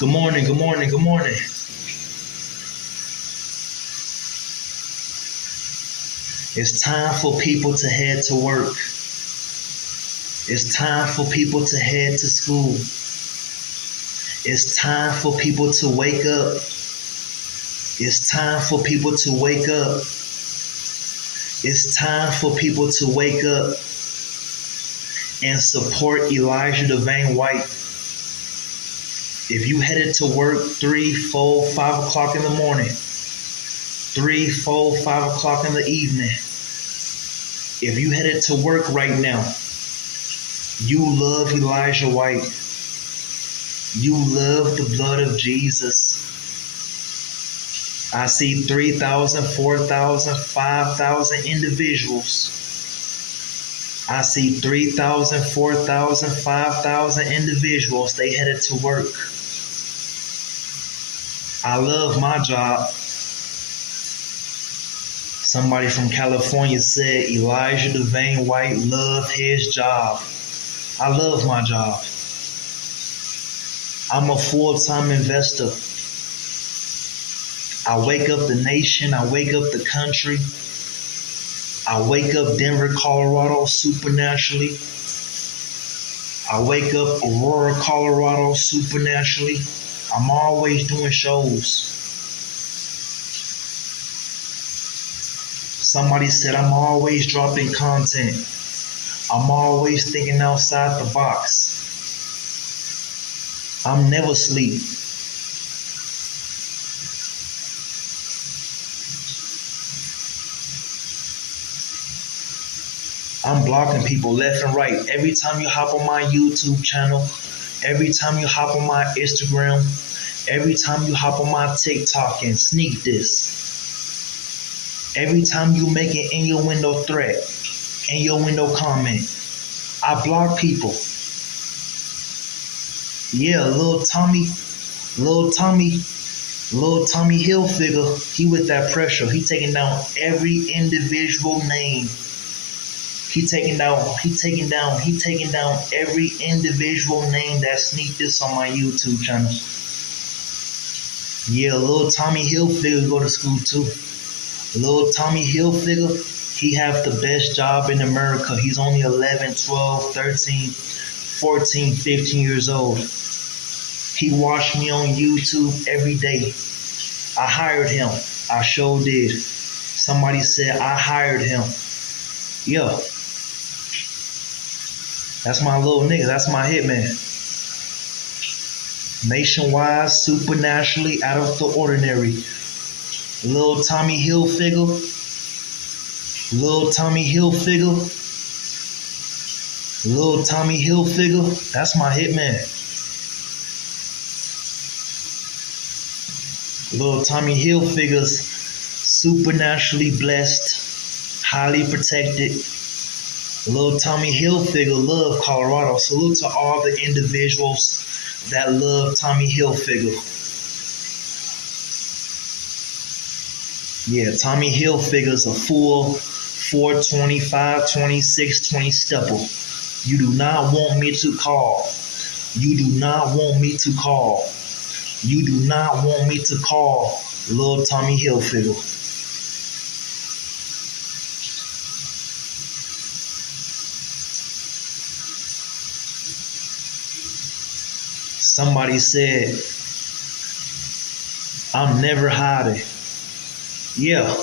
Good morning, good morning, good morning. It's time for people to head to work. It's time for people to head to school. It's time for people to wake up. It's time for people to wake up. It's time for people to wake up and support Elijah Devein White. If you headed to work 3, 4, 5 o'clock in the morning, 3, 4, 5 o'clock in the evening, if you headed to work right now, you love Elijah White. You love the blood of Jesus. I see 3,000, 4,000, 5,000 individuals. I see 3,000, 4,000, 5,000 individuals. They headed to work. I love my job. Somebody from California said Elijah Devein White loved his job. I love my job. I'm a full-time investor. I wake up the nation. I wake up the country. I wake up Denver, Colorado supernaturally. I wake up Aurora, Colorado supernaturally. I'm always doing shows. Somebody said I'm always dropping content. I'm always thinking outside the box. I'm never asleep. I'm blocking people left and right. Every time you hop on my YouTube channel, every time you hop on my Instagram, every time you hop on my TikTok and sneak this, every time you make an in your window threat, in your window comment, I block people. Yeah, little Tommy Hilfiger, he with that pressure. He taking down every individual name. He taking down every individual name that sneak this on my YouTube channel. Yeah, little Tommy Hilfiger go to school too. Little Tommy Hilfiger, he have the best job in America. He's only 11, 12, 13, 14, 15 years old. He watched me on YouTube every day. I hired him. I sure did. Somebody said I hired him. Yeah. That's my little nigga. That's my hitman. Nationwide, supernaturally, out of the ordinary. Little Tommy Hilfiger. Little Tommy Hilfiger. Little Tommy Hilfiger. That's my hitman. Little Tommy Hilfiger's supernaturally blessed, highly protected. Little Tommy Hilfiger love Colorado. Salute to all the individuals that love Tommy Hilfiger. Yeah, Tommy Hilfiger's a full 425, 26, 20 stepper. You do not want me to call. You do not want me to call. You do not want me to call Little Tommy Hilfiger. Somebody said, I'm never hiding. Yeah,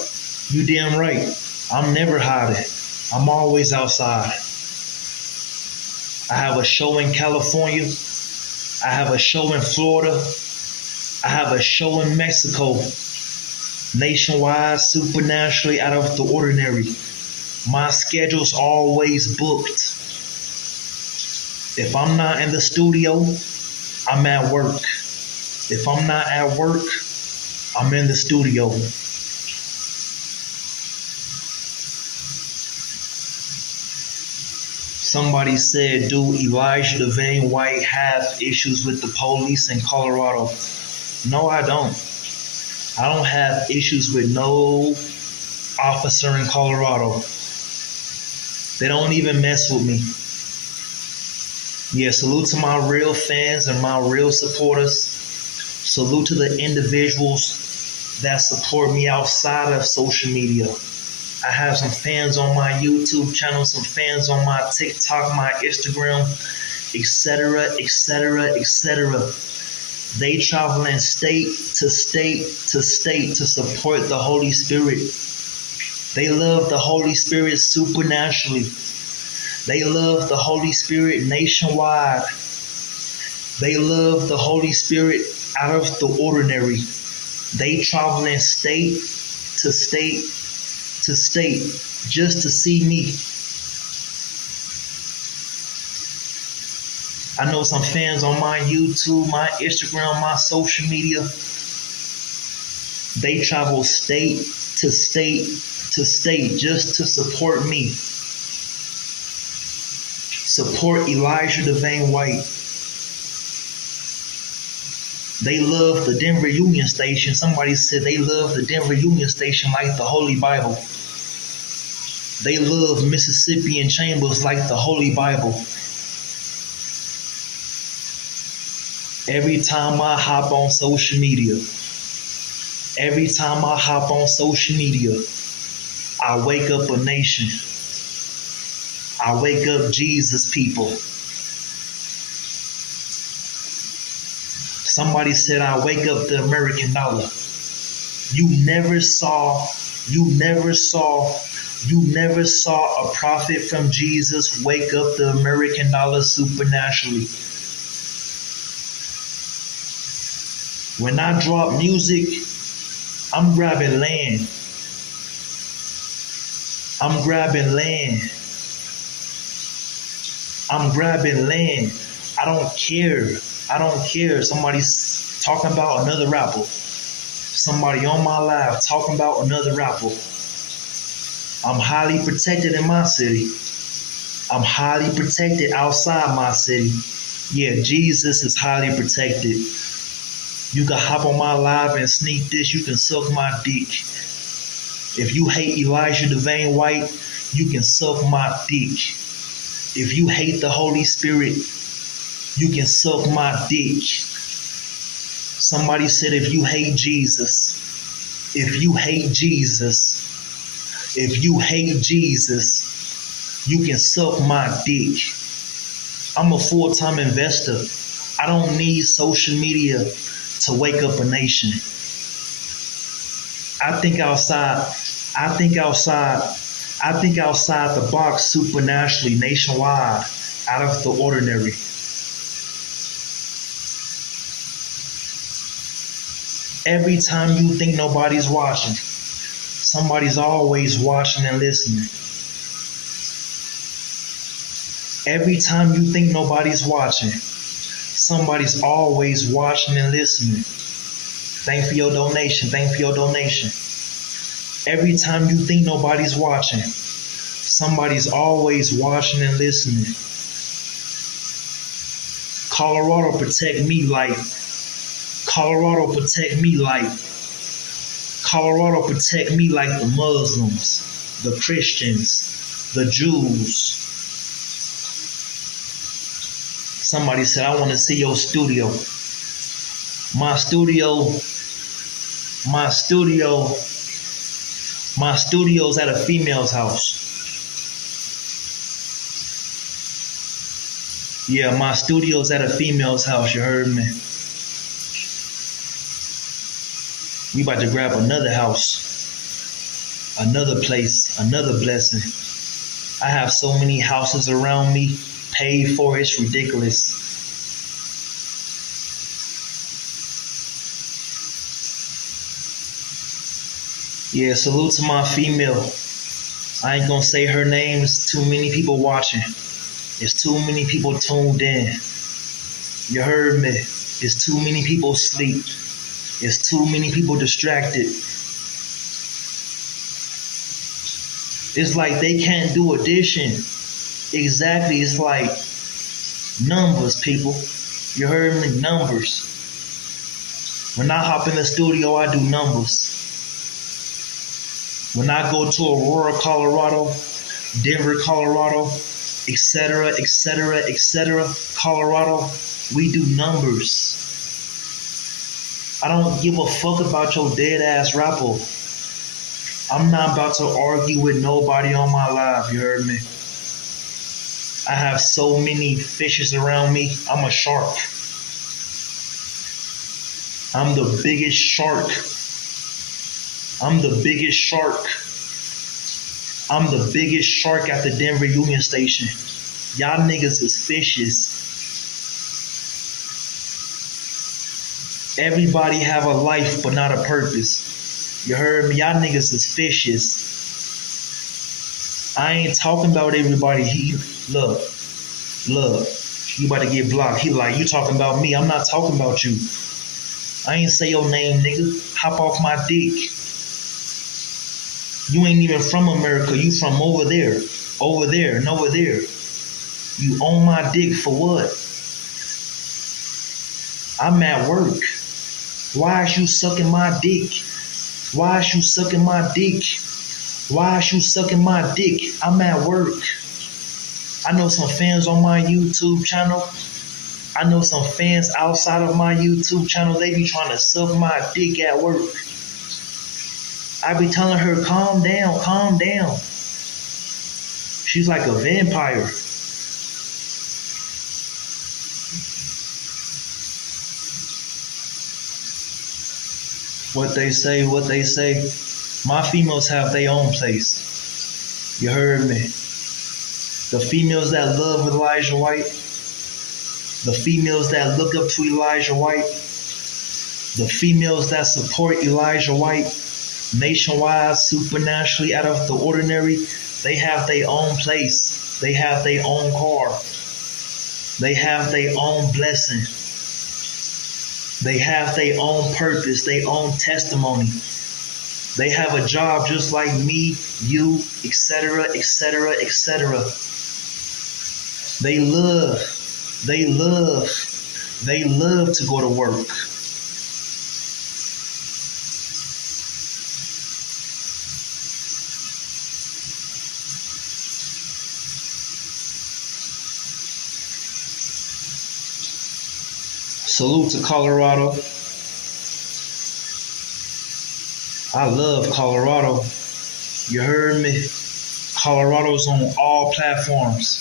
you damn right. I'm never hiding. I'm always outside. I have a show in California. I have a show in Florida. I have a show in Mexico. Nationwide, supernaturally, out of the ordinary. My schedule's always booked. If I'm not in the studio, I'm at work. If I'm not at work, I'm in the studio. Somebody said, do Elijah Devein White have issues with the police in Colorado? No, I don't. I don't have issues with no officer in Colorado. They don't even mess with me. Yeah, salute to my real fans and my real supporters. Salute to the individuals that support me outside of social media. I have some fans on my YouTube channel, some fans on my TikTok, my Instagram, etc., etc., etc. They traveling state to state to state to support the Holy Spirit. They love the Holy Spirit supernaturally. They love the Holy Spirit nationwide. They love the Holy Spirit out of the ordinary. They traveling state to state to state just to see me. I know some fans on my YouTube, my Instagram, my social media. They travel state to state to state just to support me. Support Elijah Devein White. They love the Denver Union Station. Somebody said they love the Denver Union Station like the Holy Bible. They love Mississippian Chambers like the Holy Bible. Every time I hop on social media, I wake up a nation. I wake up Jesus people. Somebody said I wake up the American dollar. You never saw a prophet from Jesus wake up the American dollar supernaturally. When I drop music, I'm grabbing land. I'm grabbing land. I don't care. Somebody's talking about another rapper. Somebody on my live talking about another rapper. I'm highly protected in my city. I'm highly protected outside my city. Yeah, Jesus is highly protected. You can hop on my live and sneak this. You can suck my dick. If you hate Elijah Devein White, you can suck my dick. If you hate the Holy Spirit, you can suck my dick. Somebody said if you hate Jesus, you can suck my dick. I'm a full-time investor. I don't need social media to wake up a nation. I think outside the box supernaturally, nationwide, out of the ordinary. Every time you think nobody's watching, somebody's always watching and listening. Every time you think nobody's watching, somebody's always watching and listening. Thank you for your donation. Every time you think nobody's watching, somebody's always watching and listening. Colorado protect me like the Muslims, the Christians, the Jews. Somebody said, I want to see your studio. My studio's at a female's house. Yeah, my studio's at a female's house, you heard me. We about to grab another house, another place, another blessing. I have so many houses around me, paid for, it's ridiculous. Yeah, salute to my female. I ain't gonna say her name, it's too many people watching. It's too many people tuned in. You heard me. It's too many people asleep. It's too many people distracted. It's like they can't do addition. Exactly, it's like numbers, people. You heard me? Numbers. When I hop in the studio, I do numbers. When I go to Aurora, Colorado, Denver, Colorado, etc., Colorado, we do numbers. I don't give a fuck about your dead ass rapper. I'm not about to argue with nobody on my live, you heard me? I have so many fishes around me. I'm a shark. I'm the biggest shark. I'm the biggest shark. I'm the biggest shark at the Denver Union Station. Y'all niggas is fishes. Everybody have a life but not a purpose. You heard me? Y'all niggas is fishes. I ain't talking about everybody. Look, you about to get blocked. He like, you talking about me. I'm not talking about you. I ain't say your name, nigga. Hop off my dick. You ain't even from America. You from over there. Over there and over there. You on my dick for what? I'm at work. Why is you sucking my dick? Why is you sucking my dick? Why is you sucking my dick? I'm at work. I know some fans on my YouTube channel. I know some fans outside of my YouTube channel. They be trying to suck my dick at work. I be telling her, calm down, calm down. She's like a vampire. What they say. My females have their own place. You heard me. The females that love Elijah White, the females that look up to Elijah White, the females that support Elijah White, nationwide, supernaturally, out of the ordinary, they have their own place. They have their own car. They have their own blessing. They have their own purpose, their own testimony. They have a job just like me, you, etc., etc., etc. They love to go to work. Salute to Colorado. I love Colorado. You heard me? Colorado's on all platforms.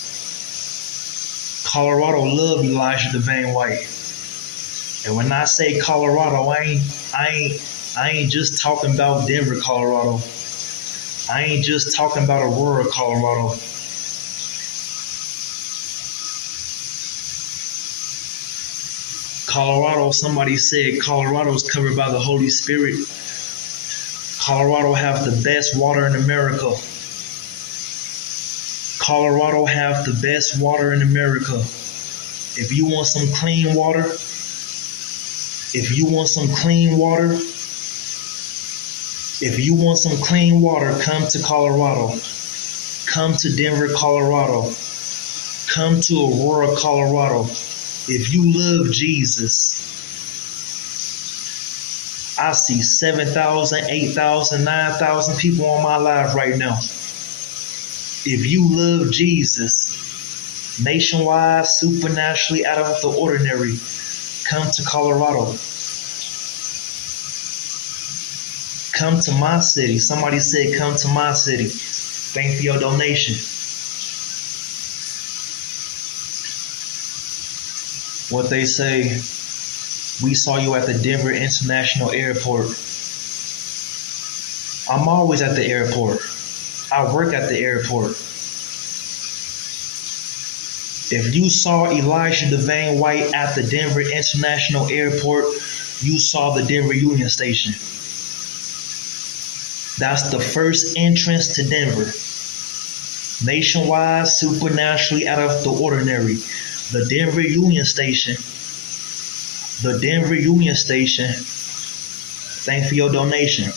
Colorado love Elijah Devein White. And when I say Colorado, I ain't just talking about Denver, Colorado. I ain't just talking about Aurora, Colorado. Colorado, somebody said Colorado's covered by the Holy Spirit. Colorado have the best water in America. Colorado have the best water in America. If you want some clean water, come to Colorado. Come to Denver, Colorado. Come to Aurora, Colorado. If you love Jesus, I see 7,000, 8,000, 9,000 people on my live right now. If you love Jesus, nationwide, supernaturally, out of the ordinary, come to Colorado. Come to my city. Somebody said, come to my city. Thank you for your donation. What they say, we saw you at the Denver International Airport. I'm always at the airport. I work at the airport. If you saw Elijah Devein White at the Denver International Airport, you saw the Denver Union Station. That's the first entrance to Denver. Nationwide, supernaturally, out of the ordinary. The Denver Union Station. The Denver Union Station. Thanks for your donation.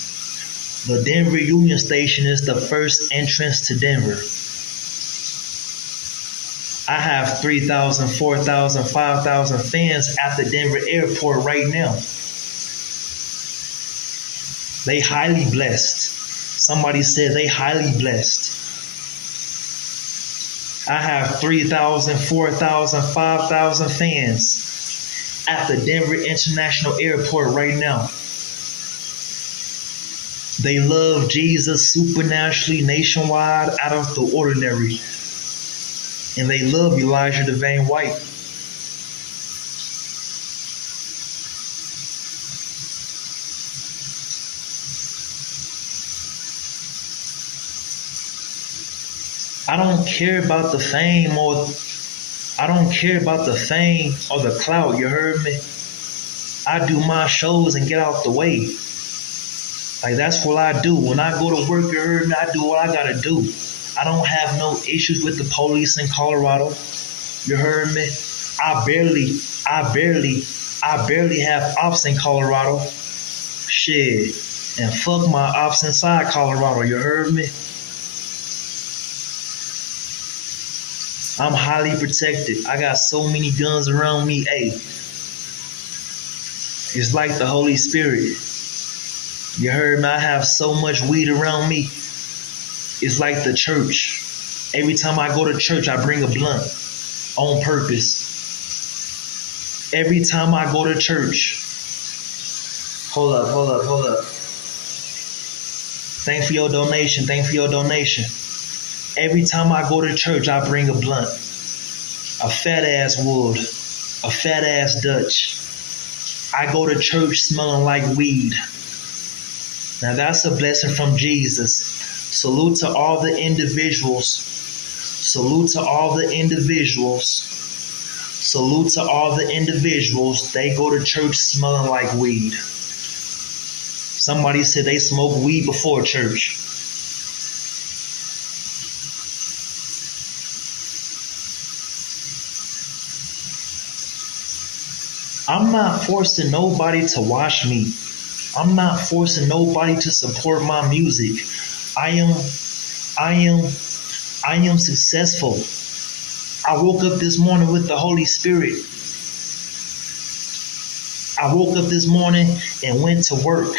The Denver Union Station is the first entrance to Denver. I have 3,000, 4,000, 5,000 fans at the Denver airport right now. They highly blessed. Somebody said they highly blessed. I have 3,000, 4,000, 5,000 fans at the Denver International Airport right now. They love Jesus supernaturally, nationwide, out of the ordinary. And they love Elijah Devein White. I don't care about the fame or the clout, you heard me? I do my shows and get out the way. Like, that's what I do. When I go to work, you heard me, I do what I gotta do. I don't have no issues with the police in Colorado. You heard me? I barely have ops in Colorado. Shit. And fuck my ops inside Colorado, you heard me? I'm highly protected. I got so many guns around me. Hey, it's like the Holy Spirit. You heard me? I have so much weed around me. It's like the church. Every time I go to church, I bring a blunt on purpose. Every time I go to church. Hold up. Thanks for your donation. Every time I go to church, I bring a blunt. A fat ass wood. A fat ass Dutch. I go to church smelling like weed. Now that's a blessing from Jesus. Salute to all the individuals. They go to church smelling like weed. Somebody said they smoke weed before church. I'm not forcing nobody to watch me. I'm not forcing nobody to support my music. I am successful. I woke up this morning with the Holy Spirit. I woke up this morning and went to work.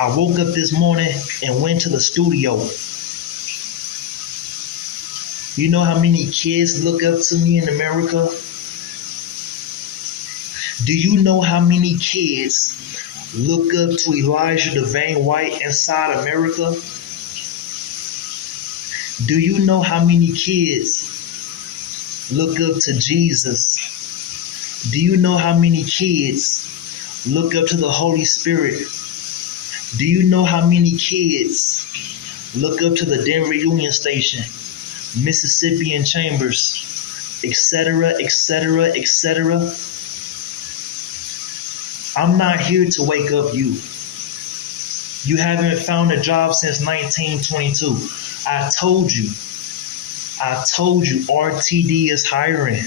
I woke up this morning and went to the studio. You know how many kids look up to me in America? Do you know how many kids look up to Elijah Devein White inside America? Do you know how many kids look up to Jesus? Do you know how many kids look up to the Holy Spirit? Do you know how many kids look up to the Denver Union Station, Mississippian Chambers, etc., etc., etc.? I'm not here to wake up you. You haven't found a job since 1922. I told you, RTD is hiring.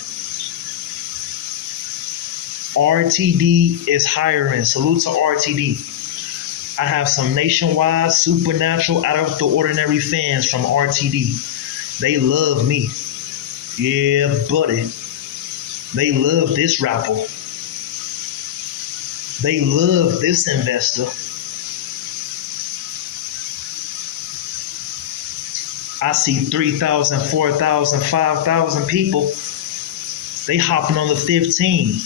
RTD is hiring. Salute to RTD. I have some nationwide, supernatural, out of the ordinary fans from RTD. They love me. Yeah, buddy. They love this rapper. They love this investor. I see 3,000, 4,000, 5,000 people. They hopping on the 15.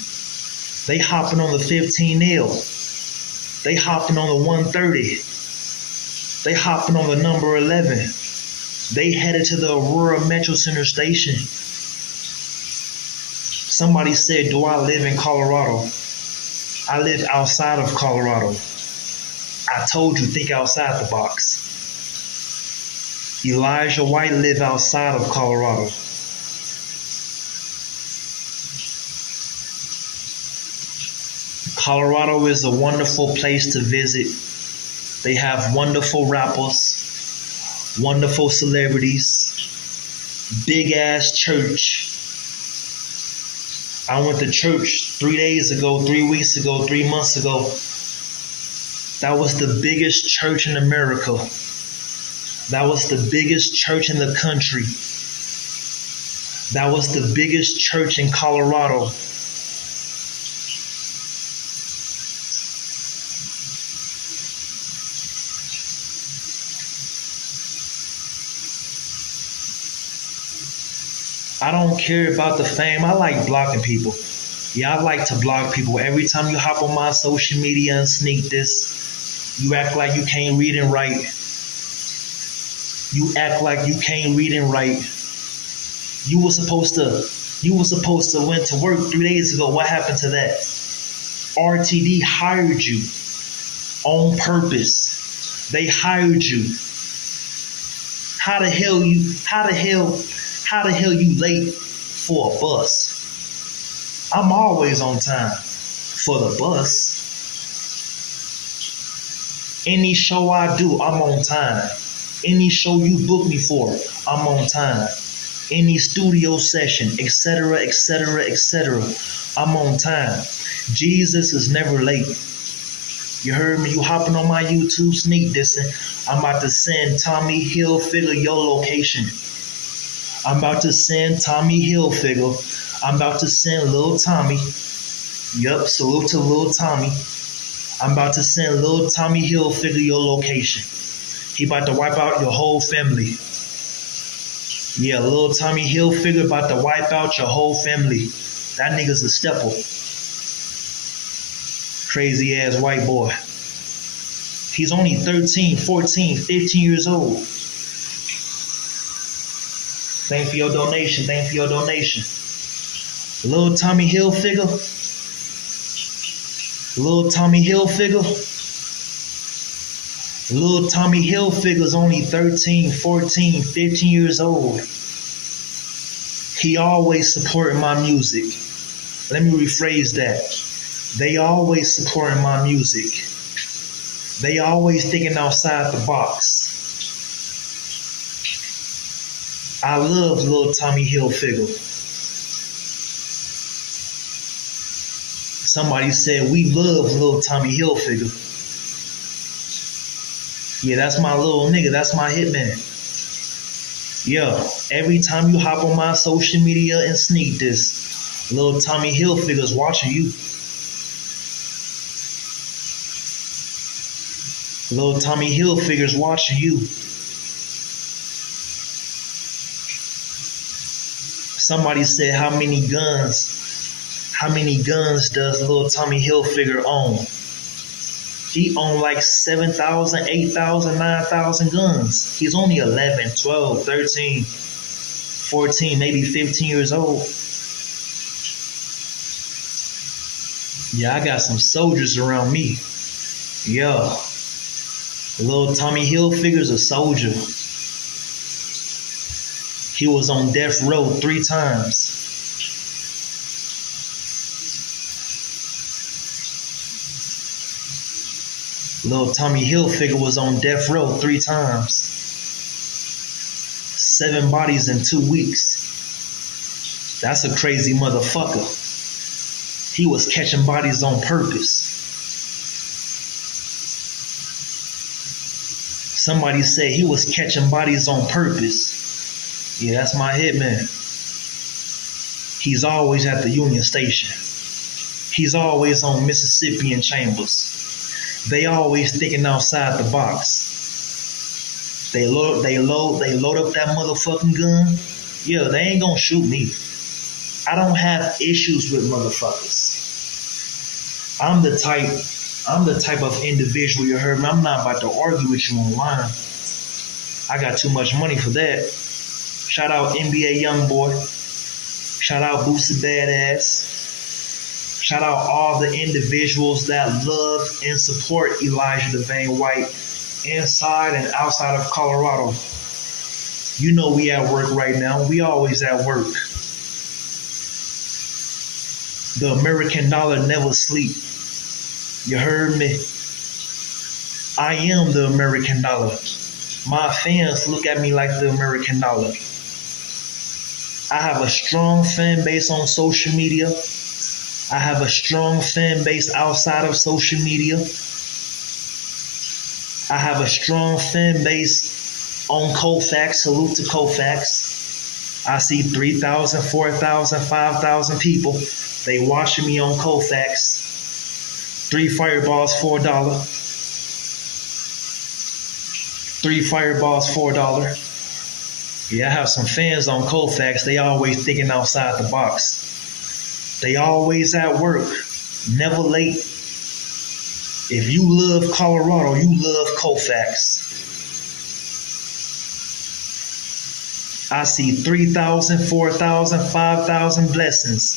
They hopping on the 15L. They hopping on the 130. They hopping on the number 11. They headed to the Aurora Metro Center station. Somebody said, do I live in Colorado? I live outside of Colorado. I told you, think outside the box. Elijah White live outside of Colorado. Colorado is a wonderful place to visit. They have wonderful rappers, wonderful celebrities, big ass church. I went to church 3 days ago, 3 weeks ago, 3 months ago. That was the biggest church in America. That was the biggest church in the country. That was the biggest church in Colorado. I don't care about the fame. I like blocking people. Yeah, I like to block people. Every time you hop on my social media and sneak this, you act like you can't read and write. You act like you can't read and write. You were supposed to went to work 3 days ago. What happened to that? RTD hired you on purpose. They hired you. How the hell you late for a bus? I'm always on time for the bus. Any show I do, I'm on time. Any show you book me for, I'm on time. Any studio session, etc., etc., etc., I'm on time. Jesus is never late. You heard me? You hopping on my YouTube sneak dissing. I'm about to send Tommy Hilfiger your location. I'm about to send Tommy Hilfiger. I'm about to send Lil Tommy. Yup, salute to Lil Tommy. I'm about to send Lil Tommy Hilfiger your location. He about to wipe out your whole family. Yeah, Lil Tommy Hilfiger about to wipe out your whole family. That nigga's a stepper. Crazy ass white boy. He's only 13, 14, 15 years old. Thank you for your donation. Thank you for your donation. Lil Tommy Hilfiger. Lil Tommy Hilfiger. Lil Tommy Hilfiger's only 13, 14, 15 years old. He always supporting my music. Let me rephrase that. They always supporting my music. They always thinking outside the box. I love Lil Tommy Hilfiger. Somebody said we love Lil Tommy Hilfiger. Yeah, that's my little nigga. That's my hitman. Yo, every time you hop on my social media and sneak this, Lil Tommy Hilfiger's watching you. Lil Tommy Hilfiger's watching you. Somebody said how many guns does Lil Tommy Hilfiger own? He owned like 7,000, 8,000, 9,000 guns. He's only 11, 12, 13, 14, maybe 15 years old. Yeah, I got some soldiers around me. Yo, Lil Tommy Hilfiger's a soldier. He was on death row 3 times. Lil Tommy Hilfiger was on death row 3 times. 7 bodies in 2 weeks. That's a crazy motherfucker. He was catching bodies on purpose. Somebody said he was catching bodies on purpose. Yeah, that's my hitman. He's always at the Union Station. He's always on Mississippi and Chambers. They always thinking outside the box. They load up that motherfucking gun. Yeah, they ain't gonna shoot me. I don't have issues with motherfuckers. I'm the type of individual, you heard me. I'm not about to argue with you online. I got too much money for that. Shout out NBA Youngboy. Shout out Boosie Badass. Shout out all the individuals that love and support Elijah Devein White inside and outside of Colorado. You know we at work right now. We always at work. The American dollar never sleep. You heard me? I am the American dollar. My fans look at me like the American dollar. I have a strong fan base on social media. I have a strong fan base outside of social media. I have a strong fan base on Kofax. Salute to Kofax. I see 3,000, 4,000, 5,000 people. They watching me on Kofax. 3 fireballs, $4. 3 fireballs, $4. Yeah, I have some fans on Kofax. They always thinking outside the box. They always at work, never late. If you love Colorado, you love Colfax. I see 3,000, 4,000, 5,000 blessings.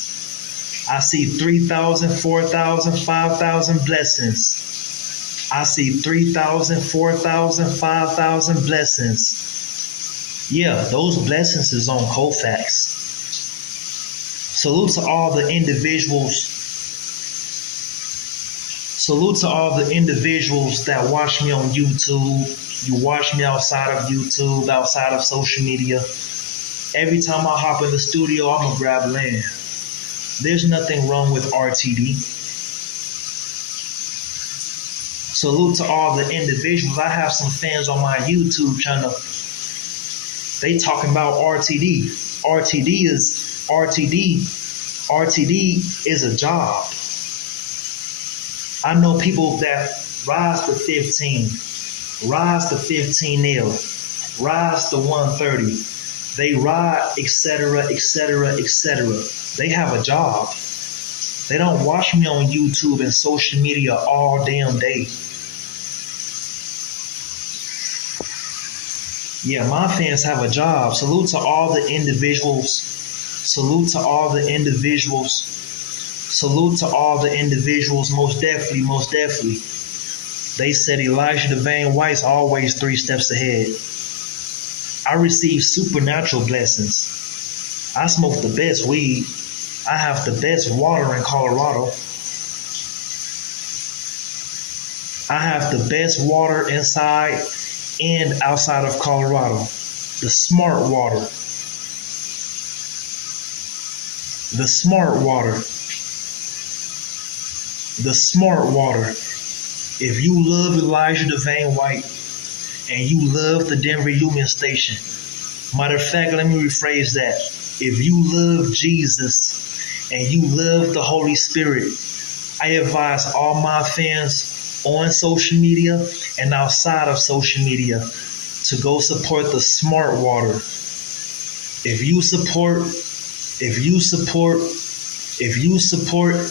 I see 3,000, 4,000, 5,000 blessings. I see 3,000, 4,000, 5,000 blessings. Yeah, those blessings is on Colfax. Salute to all the individuals. Salute to all the individuals that watch me on YouTube. You watch me outside of YouTube, outside of social media. Every time I hop in the studio, I'm going to grab land. There's nothing wrong with RTD. Salute to all the individuals. I have some fans on my YouTube channel. They talking about RTD. RTD is a job. I know people that rise to 15, rise to 15L, rise to 130. They ride, etc., etc., etc. They have a job. They don't watch me on YouTube and social media all damn day. Yeah, my fans have a job. Salute to all the individuals. Salute to all the individuals. Salute to all the individuals. Most definitely, most definitely. They said Elijah Devein White's always 3 steps ahead. I receive supernatural blessings. I smoke the best weed. I have the best water in Colorado. I have the best water inside and outside of Colorado. The smart water. The smart water. The smart water. If you love Elijah Devein White and you love the Denver Union Station, matter of fact, let me rephrase that. If you love Jesus and you love the Holy Spirit, I advise all my fans on social media and outside of social media to go support the smart water. If you support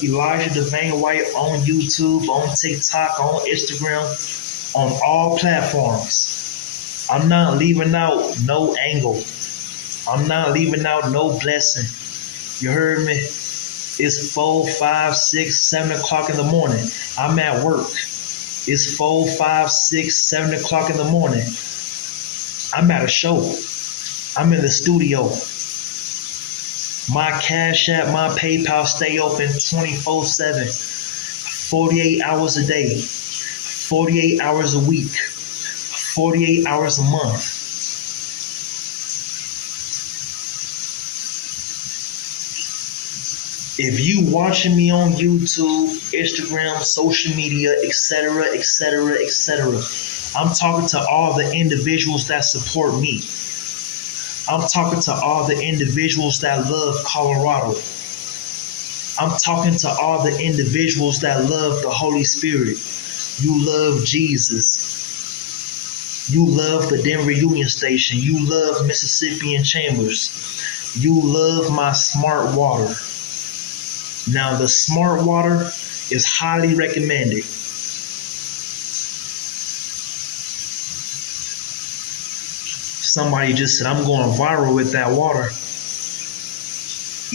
Elijah Devein White on YouTube, on TikTok, on Instagram, on all platforms, I'm not leaving out no angle. I'm not leaving out no blessing. You heard me? It's 4, 5, 6, 7 o'clock in the morning. I'm at work. It's 4, 5, 6, 7 o'clock in the morning. I'm at a show. I'm in the studio. My Cash App, my PayPal stay open 24/7, 48 hours a day, 48 hours a week, 48 hours a month. If you watching me on YouTube, Instagram, social media, etc., etc., etc., I'm talking to all the individuals that support me. I'm talking to all the individuals that love Colorado. I'm talking to all the individuals that love the Holy Spirit. You love Jesus. You love the Denver Union Station. You love Mississippian Chambers. You love my smart water. Now, the smart water is highly recommended. Somebody just said, I'm going viral with that water.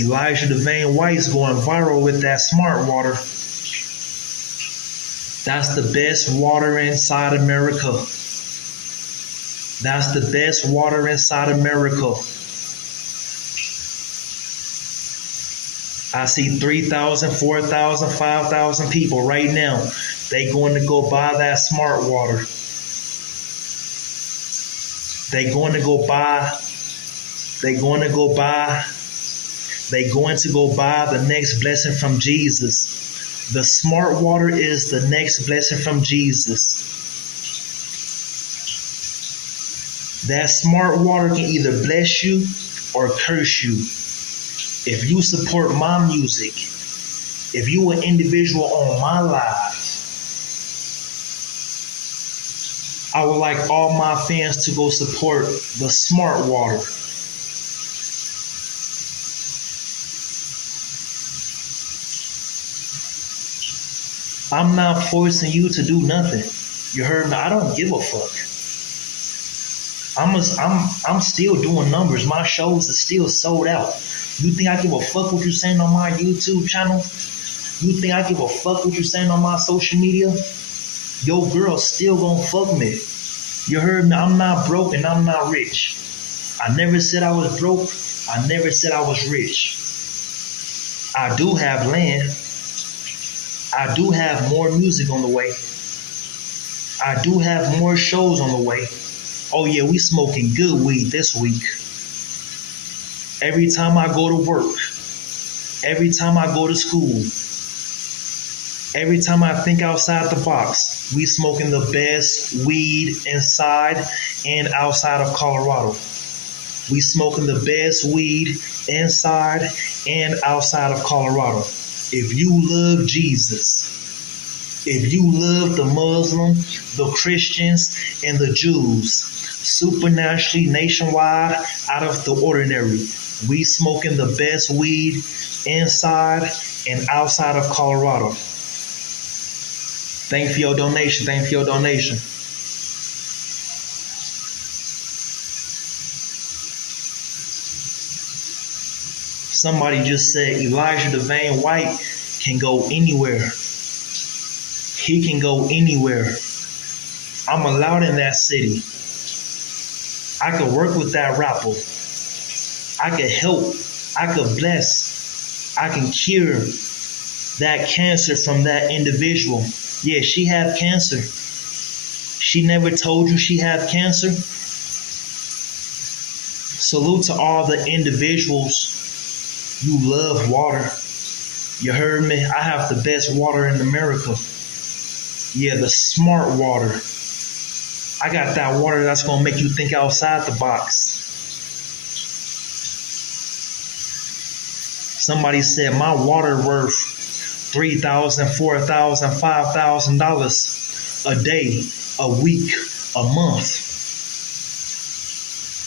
Elijah Devein White's going viral with that smart water. That's the best water inside America. That's the best water inside America. I see 3,000, 4,000, 5,000 people right now. They going to go buy that smart water. They going to go buy the next blessing from Jesus. The smart water is the next blessing from Jesus. That smart water can either bless you or curse you. If you support my music, if you an individual on my live, I would like all my fans to go support the smart water. I'm not forcing you to do nothing. You heard me? I don't give a fuck. I'm still doing numbers. My shows are still sold out. You think I give a fuck what you saying on my YouTube channel? You think I give a fuck what you saying on my social media? Your girl still gonna fuck me. You heard me? I'm not broke and I'm not rich. I never said I was broke. I never said I was rich. I do have land. I do have more music on the way. I do have more shows on the way. Oh yeah, we smoking good weed this week. Every time I go to work, every time I go to school, every time I think outside the box, we smoking the best weed inside and outside of Colorado. We smoking the best weed inside and outside of Colorado. If you love Jesus, if you love the Muslim, the Christians, and the Jews, supernaturally, nationwide, out of the ordinary, we smoking the best weed inside and outside of Colorado. Thank you for your donation. Thank you for your donation. Somebody just said Elijah Devein White can go anywhere. He can go anywhere. I'm allowed in that city. I could work with that rapper. I could help. I could bless. I can cure that cancer from that individual. Yeah, she had cancer. She never told you she had cancer. Salute to all the individuals. You love water. You heard me? I have the best water in America. Yeah, the smart water. I got that water that's going to make you think outside the box. Somebody said my water worth $3,000, $4,000, $5,000 a day, a week, a month.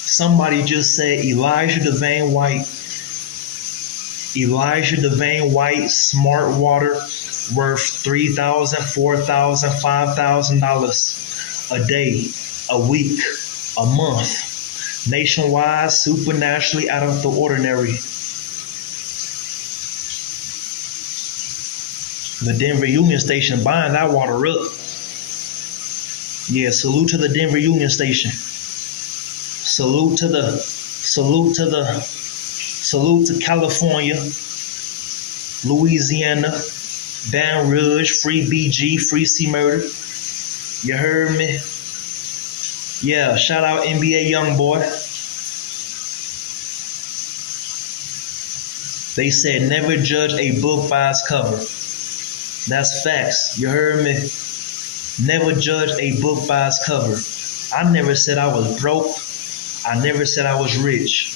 Somebody just said Elijah Devein White. Elijah Devein White smart water worth $3,000, $4,000, $5,000 a day, a week, a month. Nationwide, supernaturally out of the ordinary. The Denver Union Station buying that water up. Yeah, salute to the Denver Union Station. Salute to California, Louisiana, Baton Rouge, free BG, free C Murder. You heard me? Yeah, shout out NBA Youngboy. They said never judge a book by its cover. That's facts. You heard me? Never judge a book by its cover. I never said I was broke. I never said I was rich.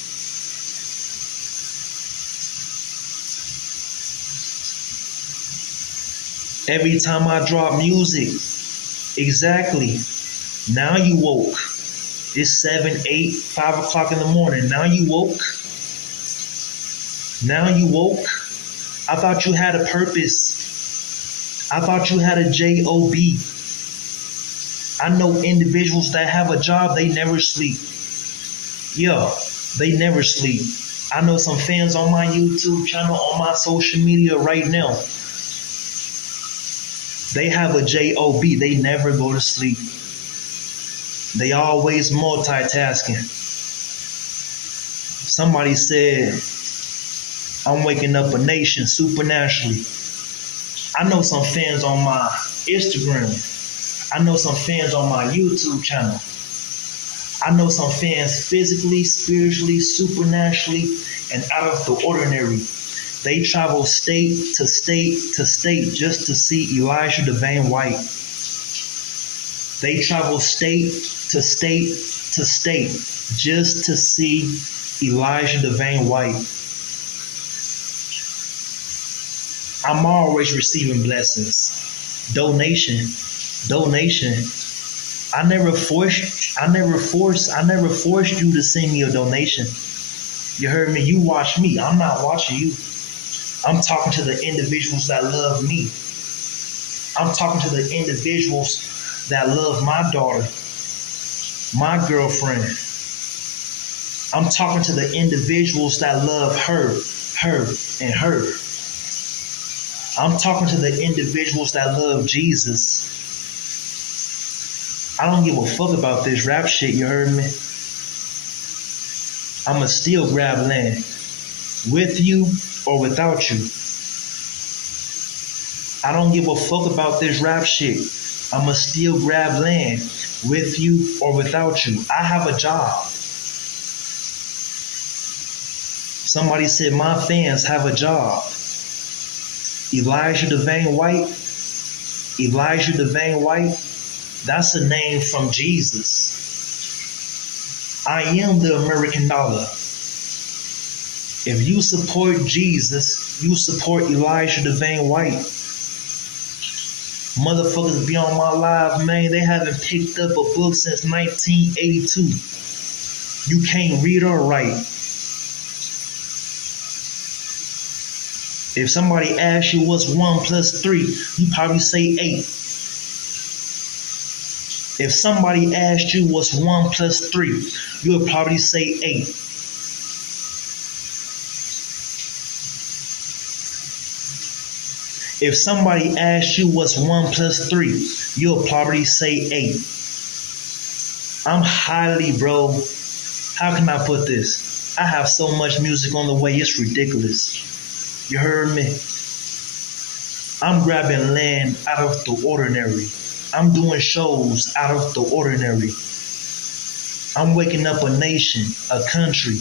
Every time I drop music, exactly. Now you woke. It's 7, 8, 5 o'clock in the morning. Now you woke. Now you woke. I thought you had a purpose. I thought you had a job. I know individuals that have a job, they never sleep. Yeah, they never sleep. I know some fans on my YouTube channel, on my social media right now. They have a job. They never go to sleep. They always multitasking. Somebody said, I'm waking up a nation supernaturally. I know some fans on my Instagram. I know some fans on my YouTube channel. I know some fans physically, spiritually, supernaturally, and out of the ordinary. They travel state to state to state just to see Elijah Devein White. They travel state to state to state just to see Elijah Devein White. I'm always receiving blessings. Donation. I never forced you to send me a donation. You heard me? You watch me. I'm not watching you. I'm talking to the individuals that love me. I'm talking to the individuals that love my daughter, my girlfriend. I'm talking to the individuals that love her, and her. I'm talking to the individuals that love Jesus. I don't give a fuck about this rap shit, you heard me? I'ma still grab land. With you or without you. I don't give a fuck about this rap shit. I'ma still grab land. With you or without you. I have a job. Somebody said my fans have a job. Devein White, that's a name from Jesus. I am the American dollar. If you support Jesus, you support Devein White. Motherfuckers be on my live, man. They haven't picked up a book since 1982. You can't read or write. If somebody asks you what's 1 plus 3, you probably say 8. If somebody asked you what's 1 plus 3, you would probably say 8. If somebody asked you what's 1 plus 3, you'll probably say 8. I'm highly, bro. How can I put this? I have so much music on the way, it's ridiculous. You heard me? I'm grabbing land out of the ordinary. I'm doing shows out of the ordinary. I'm waking up a nation, a country,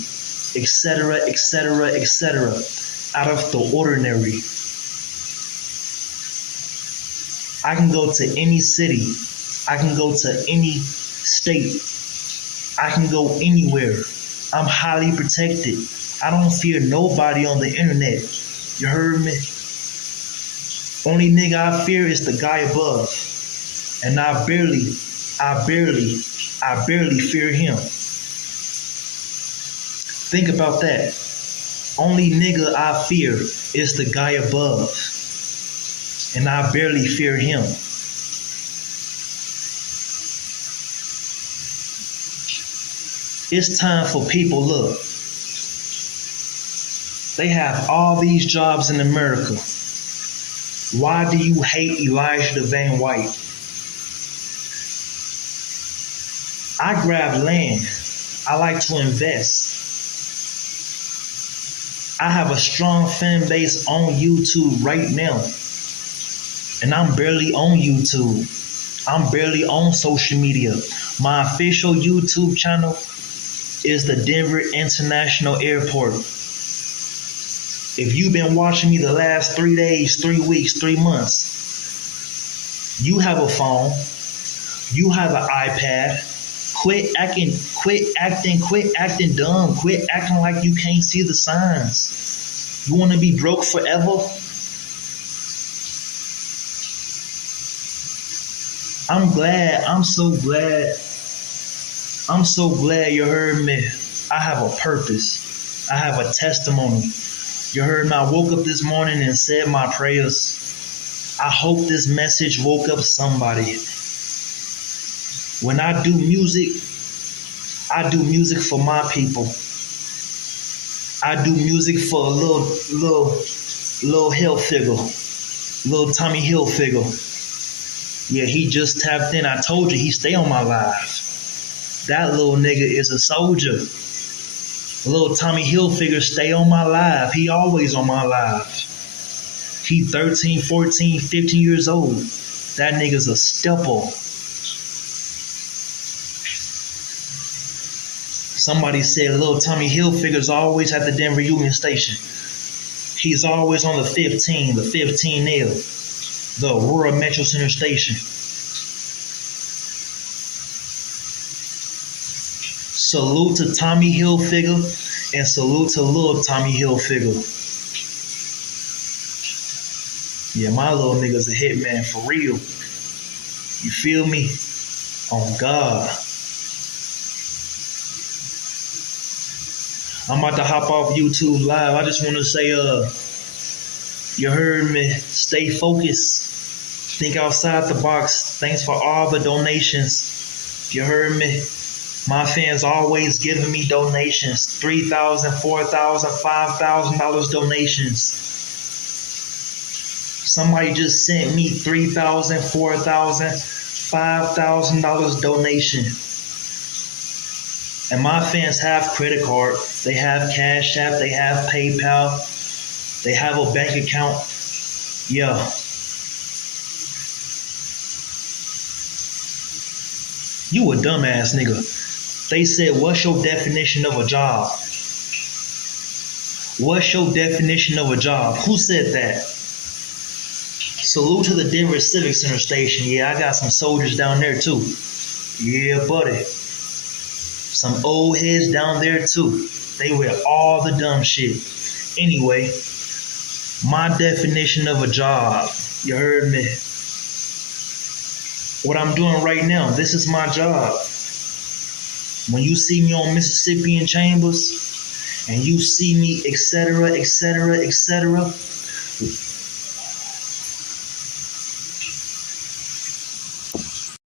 etc., etc., etc., out of the ordinary. I can go to any city. I can go to any state. I can go anywhere. I'm highly protected. I don't fear nobody on the internet. You heard me? Only nigga I fear is the guy above. And I barely fear him. Think about that. Only nigga I fear is the guy above. And I barely fear him. It's time for people, look. They have all these jobs in America. Why do you hate Devein White? I grab land. I like to invest. I have a strong fan base on YouTube right now. And I'm barely on YouTube. I'm barely on social media. My official YouTube channel is the Denver International Airport. If you've been watching me the last 3 days, 3 weeks, 3 months, you have a phone, you have an iPad. Quit acting dumb. Quit acting like you can't see the signs. You want to be broke forever? I'm so glad you heard me. I have a purpose. I have a testimony. You heard me. I woke up this morning and said my prayers. I hope this message woke up somebody. When I do music for my people. I do music for a little Hill figure. Little Tommy Hill figure. Yeah, he just tapped in. I told you he stay on my live. That little nigga is a soldier. Little Tommy Hilfiger stay on my live. He always on my live. He 13, 14, 15 years old. That nigga's a stepper. Somebody said little Tommy Hilfiger's always at the Denver Union Station. He's always on the 15 L, the Aurora Metro Center Station. Salute to Tommy Hilfiger and salute to little Tommy Hilfiger. Yeah, my little nigga's a hitman for real. You feel me? On God. I'm about to hop off YouTube Live. I just want to say, you heard me. Stay focused. Think outside the box. Thanks for all the donations. You heard me? My fans always giving me donations. $3,000, $4,000, $5,000 donations. Somebody just sent me $3,000, $4,000, $5,000 donation. And my fans have credit card. They have Cash App. They have PayPal. They have a bank account. Yeah. You a dumbass nigga. They said, what's your definition of a job? What's your definition of a job? Who said that? Salute to the Denver Civic Center station. Yeah, I got some soldiers down there too. Yeah, buddy. Some old heads down there too. They wear all the dumb shit. Anyway, my definition of a job. You heard me. What I'm doing right now, this is my job. When you see me on Mississippi in Chambers, and you see me, etc., etc., etc.,